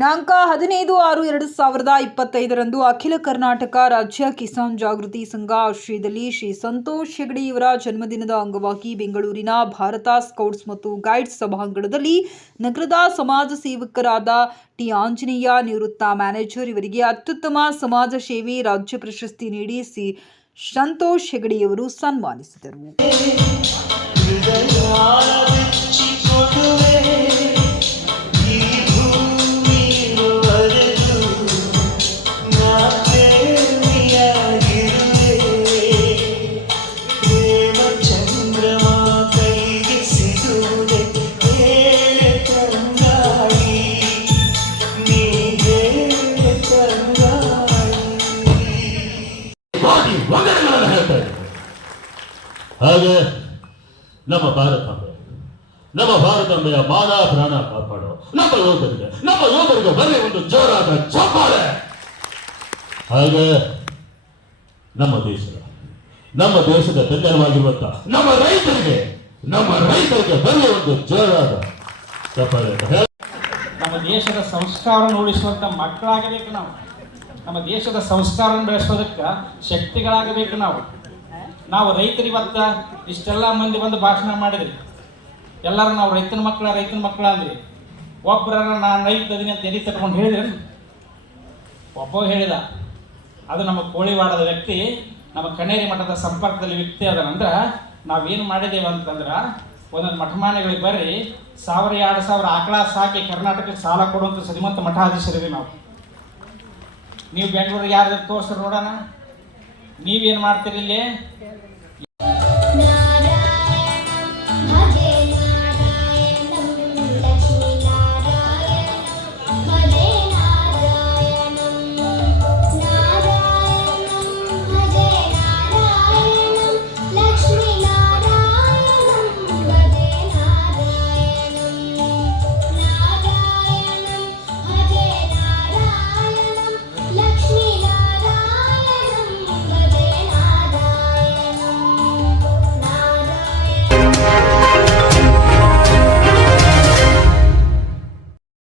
ದಿನಾಂಕ 15/6/2025ರಂದು ಅಖಿಲ ಕರ್ನಾಟಕ ರಾಜ್ಯ ಕಿಸಾನ್ ಜಾಗೃತಿ ಸಂಘ ಆಶ್ರಯದಲ್ಲಿ ಶ್ರೀ ಸಂತೋಷ್ ಹೆಗಡೆಯವರ ಜನ್ಮದಿನದ ಅಂಗವಾಗಿ ಬೆಂಗಳೂರಿನ ಭಾರತ ಸ್ಕೌಟ್ಸ್ ಮತ್ತು ಗೈಡ್ಸ್ ಸಭಾಂಗಣದಲ್ಲಿ ನಗರದ ಸಮಾಜ ಸೇವಕರಾದ ಟಿ ಆಂಜನೇಯ ನಿವೃತ್ತ ಮ್ಯಾನೇಜರ್ ಇವರಿಗೆ ಅತ್ಯುತ್ತಮ ಸಮಾಜ ಸೇವೆ ರಾಜ್ಯ ಪ್ರಶಸ್ತಿ ನೀಡಿ ಶ್ರೀ ಸಂತೋಷ್ ಹೆಗಡೆಯವರು ಸನ್ಮಾನಿಸಿದರು. ಹಾಗೆ ನಮ್ಮ ಭಾರತಾಂಬೆಯ ಮಾನ ಪ್ರಾಣ ಕಾಪಾಡೋ ನಮ್ಮ ಯೋಧರಿಗೆ ಬರೀ ಒಂದು ಜೋರಾದ ಚಪ್ಪಾಳೆ. ಹಾಗೆ ನಮ್ಮ ದೇಶದ ಬೆನ್ನೆಲುಬಾಗಿರುವಂತ ನಮ್ಮ ರೈತರಿಗೆ ಬರೀ ಒಂದು ಜೋರಾದ ಚಪ್ಪಾಳೆ. ನಮ್ಮ ದೇಶದ ಸಂಸ್ಕಾರ ಉಳಿಸುವಂತ ಮಕ್ಕಳಾಗಬೇಕು. ನಮ್ಮ ದೇಶದ ಸಂಸ್ಕಾರ ಬೆಳೆಸೋದಕ್ಕೆ ಶಕ್ತಿಗಳಾಗಬೇಕು. ನಾವು ರೈತರು ಇವತ್ತು ಇಷ್ಟೆಲ್ಲ ಮಂದಿ ಬಂದು ಭಾಷಣ ಮಾಡಿದ್ರಿ. ಎಲ್ಲರೂ ನಾವು ರೈತನ ಮಕ್ಕಳ ಅಂದ್ರಿ. ಒಬ್ಬರ ನಾನು ರೈತ ಅದೀನಿ ಅಂತ ಎದಿ ತಗೊಂಡು ಹೇಳಿದ್ರಿ. ಒಬ್ಬ ಹೇಳಿದ, ಅದು ನಮ್ಮ ಕೋಳಿವಾಡದ ವ್ಯಕ್ತಿ, ನಮ್ಮ ಕಣ್ಣೇರಿ ಮಠದ ಸಂಪರ್ಕದಲ್ಲಿ ವ್ಯಕ್ತಿ ಅದನಂದ್ರೆ ನಾವೇನು ಮಾಡಿದ್ದೇವೆ ಅಂತಂದ್ರೆ, ಒಂದೊಂದು ಮಠಮಾನ್ಯಗಳಿಗೆ ಬರ್ರಿ 1000-2000 ಆಕಳ ಸಾಕಿ ಕರ್ನಾಟಕಕ್ಕೆ ಸಾಲ ಕೊಡುವಂಥ ಶ್ರೀಮಂತ ಮಠಾಧೀಶರಿವಿ ನಾವು. ನೀವು ಬೆಂಗಳೂರಿಗೆ ಯಾರು ತೋರಿಸ್ರಿ ನೋಡೋಣ. ನೀವೇನು ಮಾಡ್ತೀರಿ? ಇಲ್ಲಿ